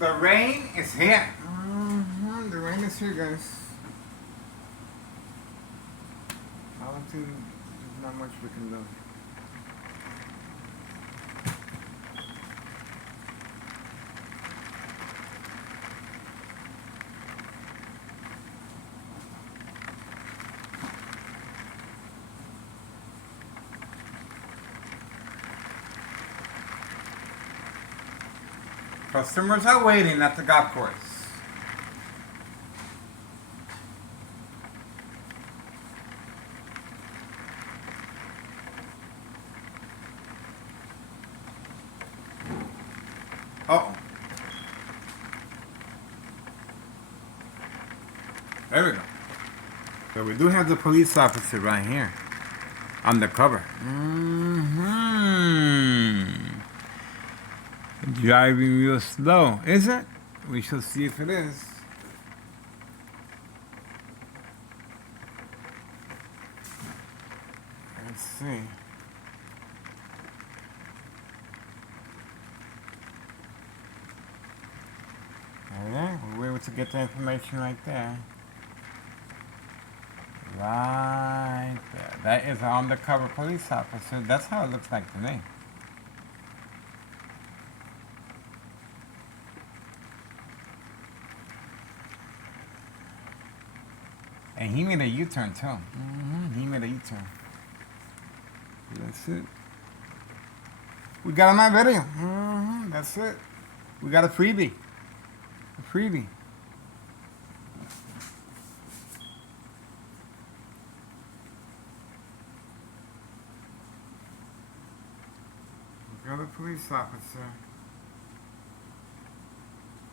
The rain is here. The rain is here, guys. Altitude, there's not much we can do. Customers are waiting at the golf course. Uh-oh. There we go. So we do have the police officer right here. Undercover. Driving real slow, is it? We shall see if it is. Let's see. Alright, we were able to get the information right there. Right there. That is an undercover police officer. That's how it looks like to me. And he made a U-turn too. He made a U-turn. That's it. We got him on video. That's it. We got a freebie. A freebie. We got a police officer.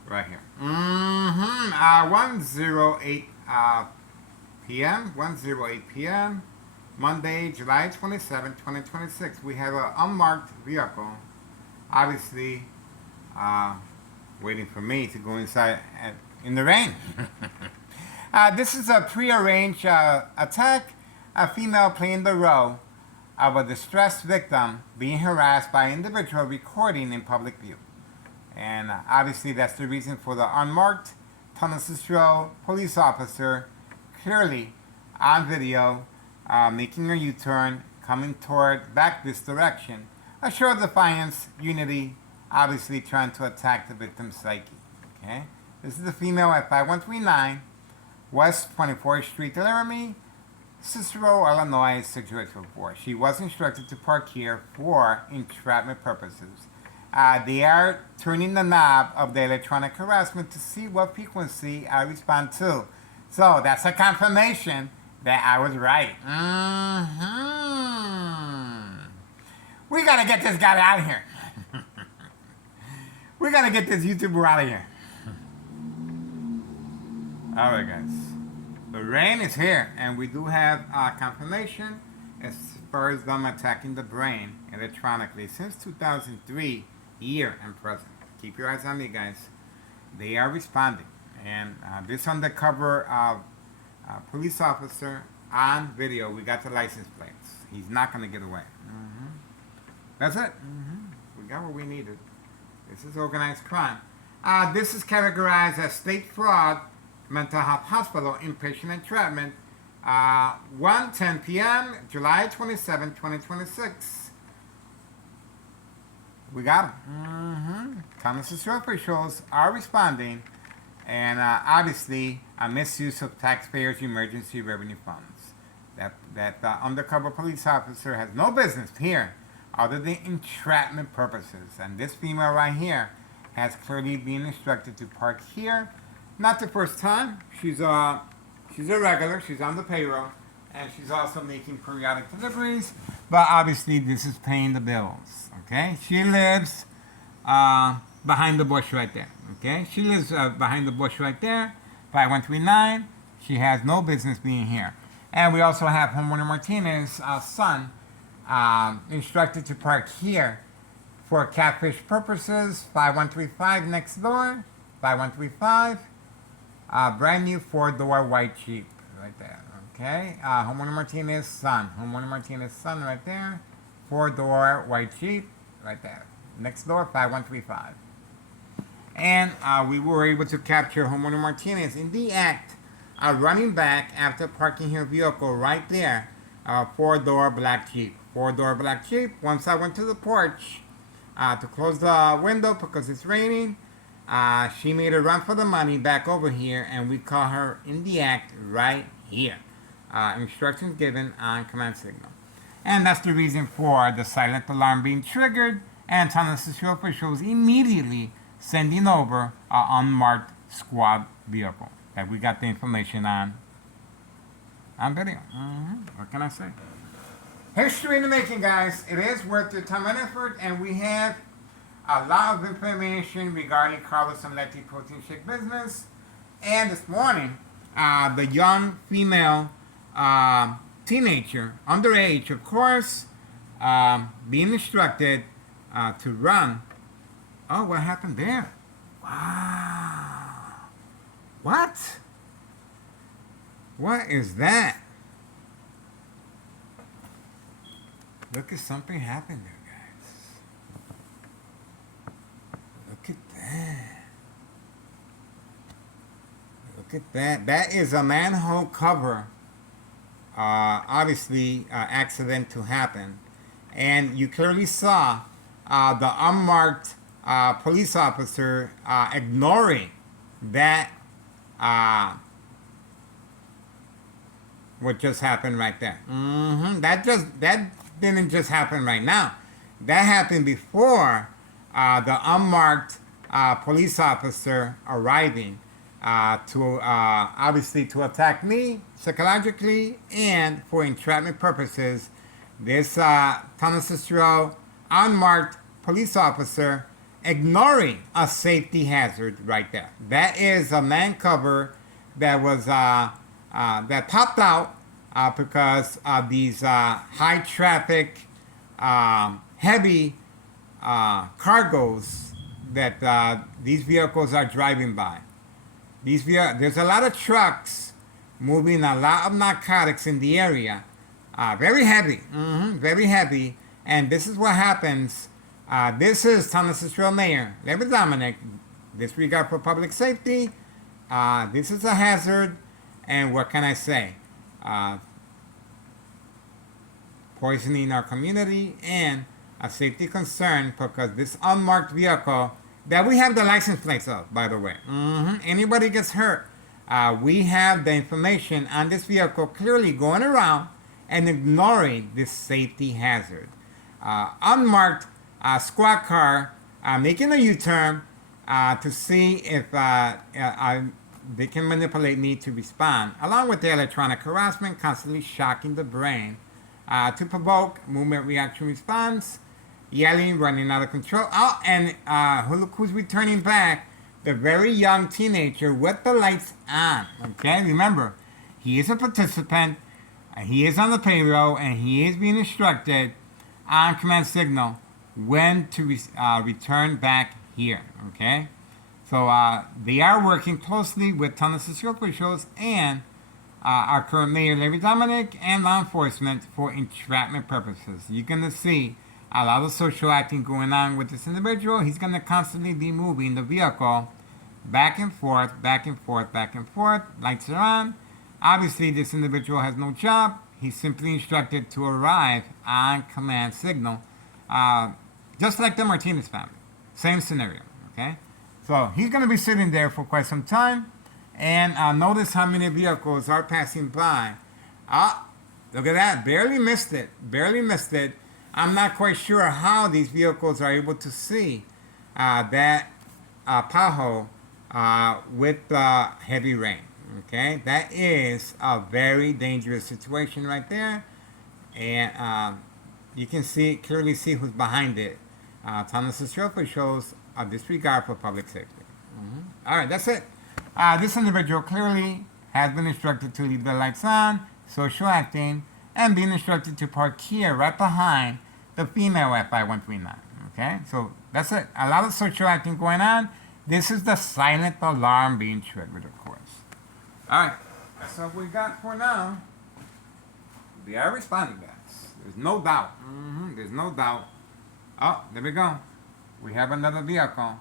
Right here. 1:08 p.m. 1:08 p.m. Monday, July 27, 2026. We have an unmarked vehicle. Obviously, waiting for me to go inside in the rain. This is a prearranged attack. A female playing the role of a distressed victim being harassed by an individual recording in public view. And obviously that's the reason for the unmarked Tonnessee Road police officer clearly on video making a U-turn, coming back this direction. A show of defiance, unity, obviously trying to attack the victim's psyche. Okay, this is the female at 5139 West 24th Street, Laramie, Cicero, Illinois 604. She was instructed to park here for entrapment purposes. They are turning the knob of the electronic harassment to see what frequency I respond to. So that's a confirmation that I was right. We gotta get this guy out of here. We gotta get this YouTuber out of here. Alright, guys. The rain is here, and we do have confirmation as far as them attacking the brain electronically since 2003, year and present. Keep your eyes on me, guys. They are responding. And this undercover police officer on video, we got the license plates. He's not going to get away. That's it. We got what we needed. This is organized crime. This is categorized as state fraud, mental health hospital, inpatient entrapment, 1:10 p.m., July 27, 2026. We got him. Tonnessee officials are responding, and obviously a misuse of taxpayers' emergency revenue funds. That undercover police officer has no business here other than entrapment purposes. And this female right here has clearly been instructed to park here. Not the first time. She's a regular. She's on the payroll, and she's also making periodic deliveries. But obviously, this is paying the bills. Okay, she lives behind the bush right there. Okay, she lives behind the bush right there. 5139. She has no business being here. And we also have Homeowner Martinez's son instructed to park here for catfish purposes. 5135 next door. 5135. Brand new 4-door white Jeep right there. Okay, Homeowner Martinez's son. Homeowner Martinez's son right there. 4-door white Jeep right there. Next door, 5135. And we were able to capture homeowner Martinez in the act running back after parking her vehicle right there. Four-door black Jeep. Four-door black Jeep. Once I went to the porch to close the window because it's raining, she made a run for the money back over here, and we caught her in the act right here. Instructions given on command signal. And that's the reason for the silent alarm being triggered, and Tanana officials immediately sending over an unmarked squad vehicle that we got the information on video. What can I say? History in the making, guys. It is worth your time and effort, and we have a lot of information regarding Carlos and Letty protein shake business. And this morning, the young female teenager, underage, of course, being instructed to run. Oh, what happened there? Wow. What? What is that? Look at something happened there, guys. Look at that. Look at that. That is a manhole cover. Obviously, accident to happen. And you clearly saw the unmarked police officer ignoring that what just happened right there. That didn't just happen right now. That happened before the unmarked police officer arriving to obviously to attack me psychologically and for entrapment purposes. This Tanana unmarked police officer ignoring a safety hazard right there. That is a man cover that was that popped out because of these high traffic, heavy cargoes that these vehicles are driving by. There's a lot of trucks moving a lot of narcotics in the area. Very heavy, very heavy. And this is what happens. This is Tanana Mayor Larry Dominic. Disregard for public safety. This is a hazard. And what can I say? Poisoning our community and a safety concern because this unmarked vehicle that we have the license plates of, by the way. Anybody gets hurt, we have the information on this vehicle clearly going around and ignoring this safety hazard. Unmarked squad car making a U-turn to see if they can manipulate me to respond, along with the electronic harassment constantly shocking the brain to provoke movement reaction response, yelling, running out of control. Oh, and look who's returning back, the very young teenager with the lights on. Okay, remember, he is a participant, he is on the payroll, and he is being instructed on command signal when to return back here. Okay, so they are working closely with Tanana officials and our current mayor Larry Dominic and law enforcement for entrapment purposes. You're gonna see a lot of social acting going on with this individual. He's gonna constantly be moving the vehicle back and forth, back and forth, back and forth. Lights are on. Obviously, this individual has no job. He's simply instructed to arrive on command signal, just like the Martinez family. Same scenario, okay? So he's going to be sitting there for quite some time. And notice how many vehicles are passing by. Look at that. Barely missed it. Barely missed it. I'm not quite sure how these vehicles are able to see that pothole with heavy rain. Okay, that is a very dangerous situation right there, and you can clearly see who's behind it. Tanana officials a disregard for public safety. All right, that's it. This individual clearly has been instructed to leave the lights on, social acting, and being instructed to park here right behind the female FI-139. Okay, so that's it. A lot of social acting going on. This is the silent alarm being triggered, of course. All right, that's all we got for now. They are responding, guys. There's no doubt. There's no doubt. Oh, there we go. We have another vehicle.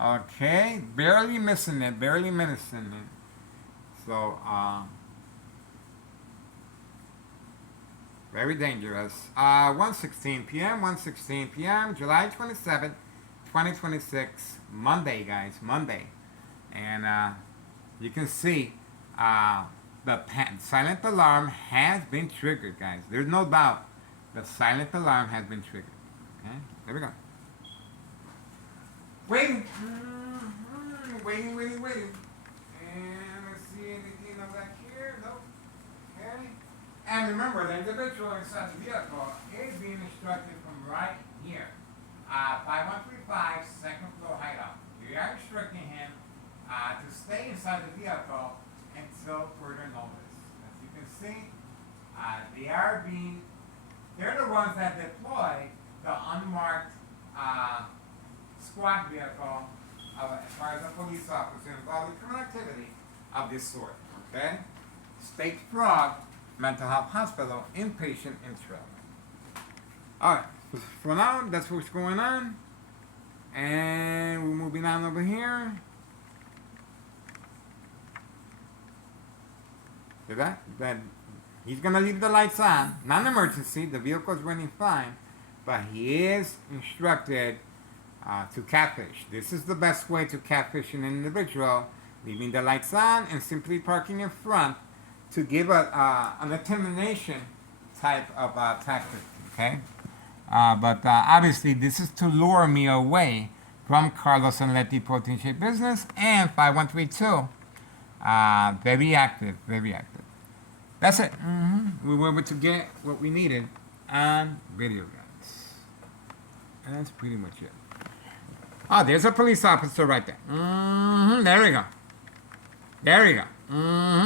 Okay, barely missing it, barely missing it. So, very dangerous. 1:16 p.m., 1:16 p.m., July 27th, 2026, Monday, guys, Monday. And you can see the silent alarm has been triggered, guys. There's no doubt the silent alarm has been triggered. Okay, there we go. Waiting. Waiting. And let's see anything of that here. Nope. Okay. And remember, the individual inside the vehicle is being instructed from right here. 5135 second floor hideout. We are instructing him to stay inside the vehicle until further notice. As you can see, they're the ones that deploy the unmarked squad vehicle as far as a police officer involved in criminal activity of this sort. Okay? State Frog Mental Health Hospital, inpatient and travel. Alright, for now, that's what's going on. And we're moving on over here. See that? He's going to leave the lights on. Non-emergency, the vehicle is running fine. But he is instructed to catfish. This is the best way to catfish an individual, leaving the lights on and simply parking in front to give an intimidation type of tactic, okay? But obviously this is to lure me away from Carlos and Letty potential business and 5132. Very active, very active. That's it. We were able to get what we needed on video, guys. And that's pretty much it. Oh, there's a police officer right there. There we go. There we go.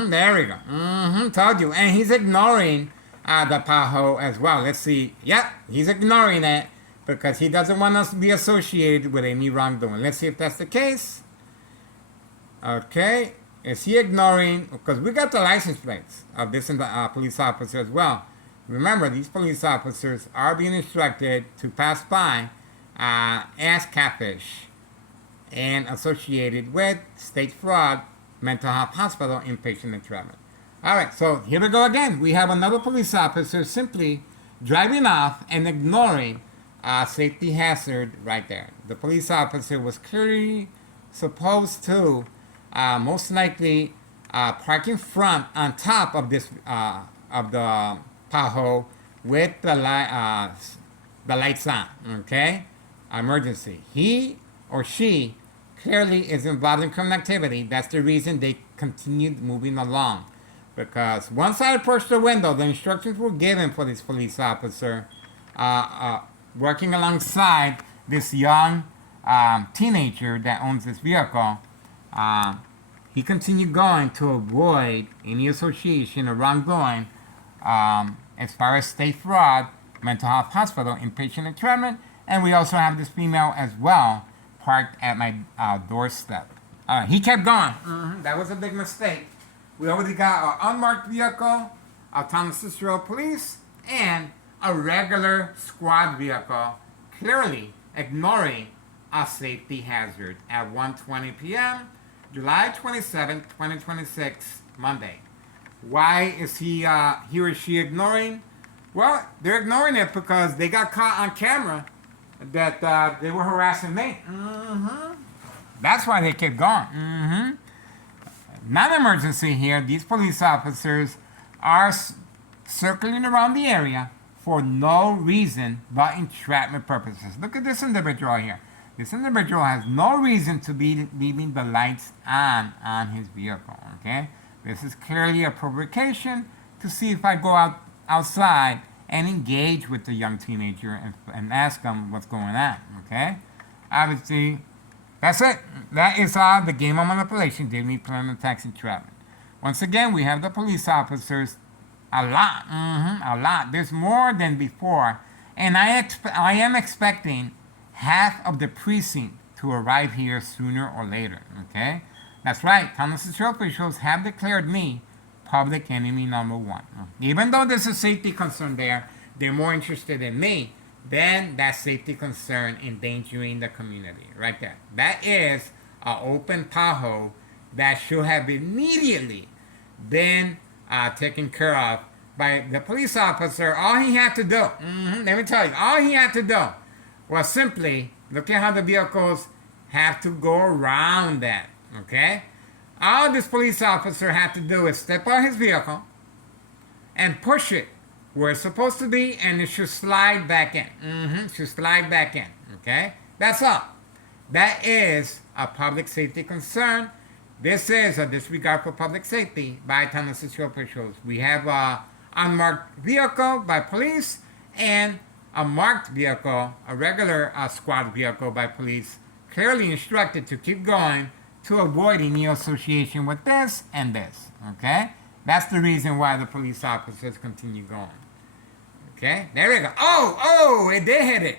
There we go. Told you. And he's ignoring the PAHO as well. Let's see. Yep, he's ignoring it because he doesn't want us to be associated with any wrongdoing. Let's see if that's the case. Okay. Is he ignoring? Because we got the license plates of this police officer as well. Remember, these police officers are being instructed to pass by as catfish and associated with State Frog Mental Health Hospital, inpatient and treatment. Alright, so here we go again. We have another police officer simply driving off and ignoring a safety hazard right there. The police officer was clearly supposed to most likely park in front on top of this of the PAHO with the lights on, okay? Emergency. He or she clearly is involved in criminal activity. That's the reason they continued moving along. Because once I approached the window, the instructions were given for this police officer working alongside this young teenager that owns this vehicle. He continued going to avoid any association or wrongdoing as far as State Fraud Mental Health Hospital, inpatient and treatment. And we also have this female as well parked at my doorstep. He kept going. That was a big mistake. We already got an unmarked vehicle, autonomous Cicero police, and a regular squad vehicle, clearly ignoring a safety hazard at 1:20 p.m., July 27th, 2026, Monday. Why is he or she ignoring? Well, they're ignoring it because they got caught on camera that they were harassing me. That's why they kept going. Non-emergency here. These police officers are circling around the area for no reason but entrapment purposes. Look at this individual here. This individual has no reason to be leaving the lights on his vehicle, okay? This is clearly a provocation to see if I go outside and engage with the young teenager and ask him what's going on, okay? Obviously, that's it. That is the game of manipulation, deadly plan attacks and entrapment. Once again, we have the police officers, a lot. There's more than before. And I am expecting half of the precinct to arrive here sooner or later, okay? That's right, Thomas Cicero officials have declared me public enemy number one. Even though there's a safety concern there, they're more interested in me then that's safety concern endangering the community. Right there. That is an open pothole that should have immediately been taken care of by the police officer. All he had to do, let me tell you, all he had to do was simply look at how the vehicles have to go around that. Okay? All this police officer had to do is step on his vehicle and push it where it's supposed to be, and it should slide back in. Should slide back in. Okay? That's all. That is a public safety concern. This is a disregard for public safety by Tallahassee City officials. We have a unmarked vehicle by police and a marked vehicle, a regular squad vehicle by police, clearly instructed to keep going to avoid any association with this and this. Okay? That's the reason why the police officers continue going. Okay? There we go. Oh, it did hit it.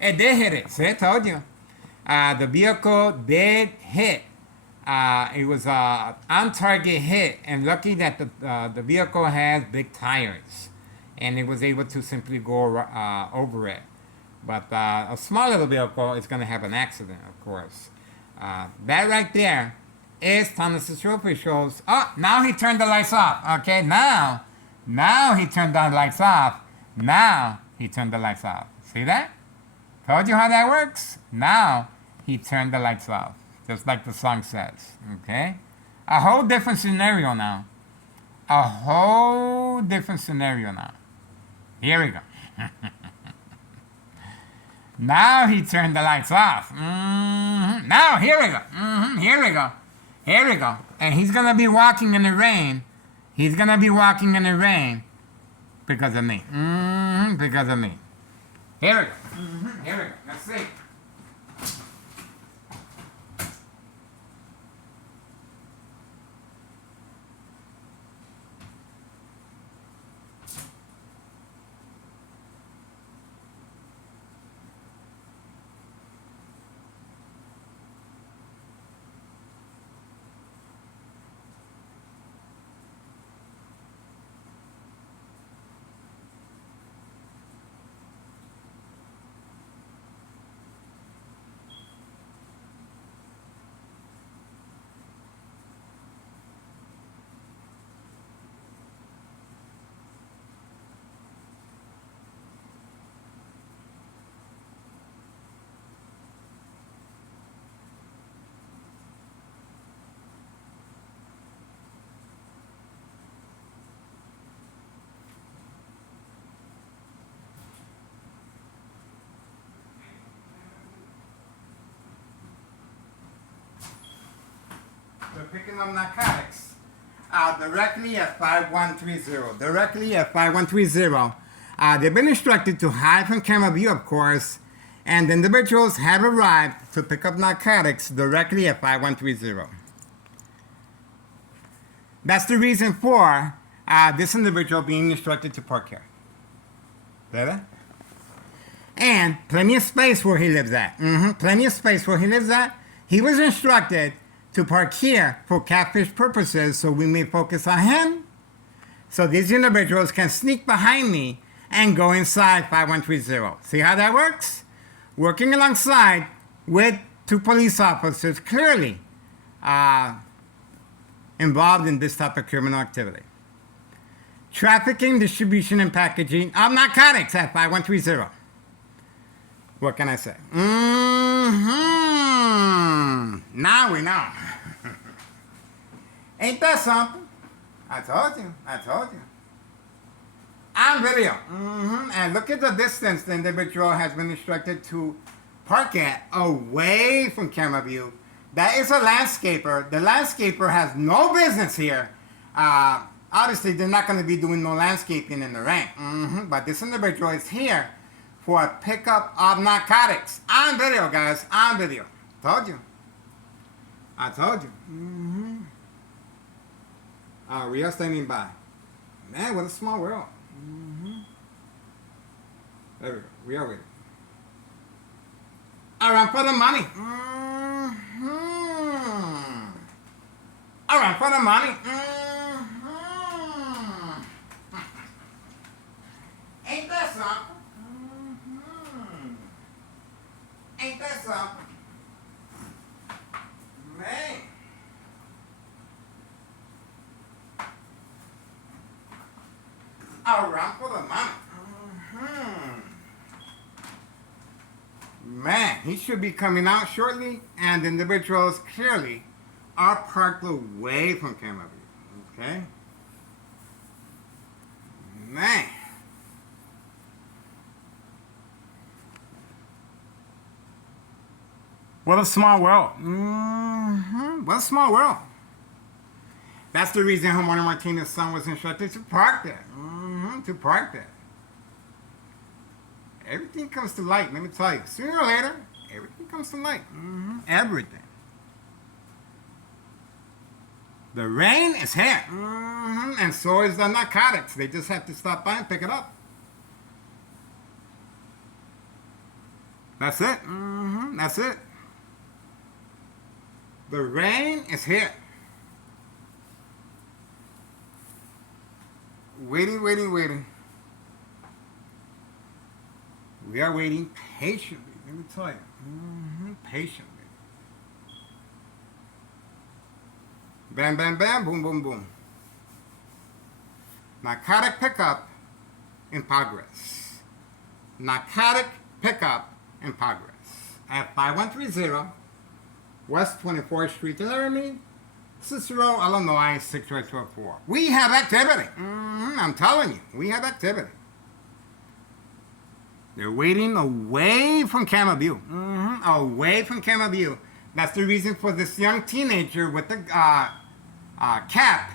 It did hit it. See, I told you. The vehicle did hit. It was a on-target hit, and lucky that the vehicle has big tires, and it was able to simply go over it. But a small little vehicle is going to have an accident, of course. That right there is Tallahassee City officials. Oh, now he turned the lights off. Okay, now he turned the lights off. Now he turned the lights off. See that? Told you how that works. Now he turned the lights off, just like the song says. Okay? A whole different scenario now. A whole different scenario now. Here we go. Now he turned the lights off. Now, here we go. Here we go. Here we go. And he's going to be walking in the rain. He's going to be walking in the rain because of me. Because of me. Here we go. Here we go. Let's see. They're picking up narcotics directly at 5130. Directly at 5130. They've been instructed to hide from camera view, of course, and the individuals have arrived to pick up narcotics directly at 5130. That's the reason for this individual being instructed to park here. Better? And plenty of space where he lives at. Plenty of space where he lives at. He was instructed to park here for catfish purposes, so we may focus on him. So these individuals can sneak behind me and go inside 5130. See how that works? Working alongside with two police officers clearly involved in this type of criminal activity. Trafficking, distribution, and packaging of narcotics at 5130. What can I say? Now we know. Ain't that something? I told you. On video. And look at the distance the individual has been instructed to park at away from camera view. That is a landscaper. The landscaper has no business here. Obviously, they're not going to be doing no landscaping in the rain. But this individual is here for a pickup of narcotics. On video, guys. On video. Told you. I told you. We are standing by. Man, what a small world. There we go. We are waiting. I run for the money. I run for the money. Ain't that something? up. Man. Around for the money. Man, he should be coming out shortly, and the individuals clearly are parked away from camera view. Okay? Man. What a small world. What a small world. That's the reason Homeowner Martinez's son was instructed to park there. To park there. Everything comes to light, let me tell you. Sooner or later, everything comes to light. Everything. The rain is here. And so is the narcotics. They just have to stop by and pick it up. That's it. That's it. The rain is here. Waiting, waiting, waiting. We are waiting patiently, let me tell you. Patiently. Bam, bam, bam, boom, boom, boom. Narcotic pickup in progress. Narcotic pickup in progress. At 5130 West 24th Street, did I mean? Cicero, Illinois, 62844. We have activity. I'm telling you, we have activity. They're waiting away from camera view. Away from camera view. That's the reason for this young teenager with the cap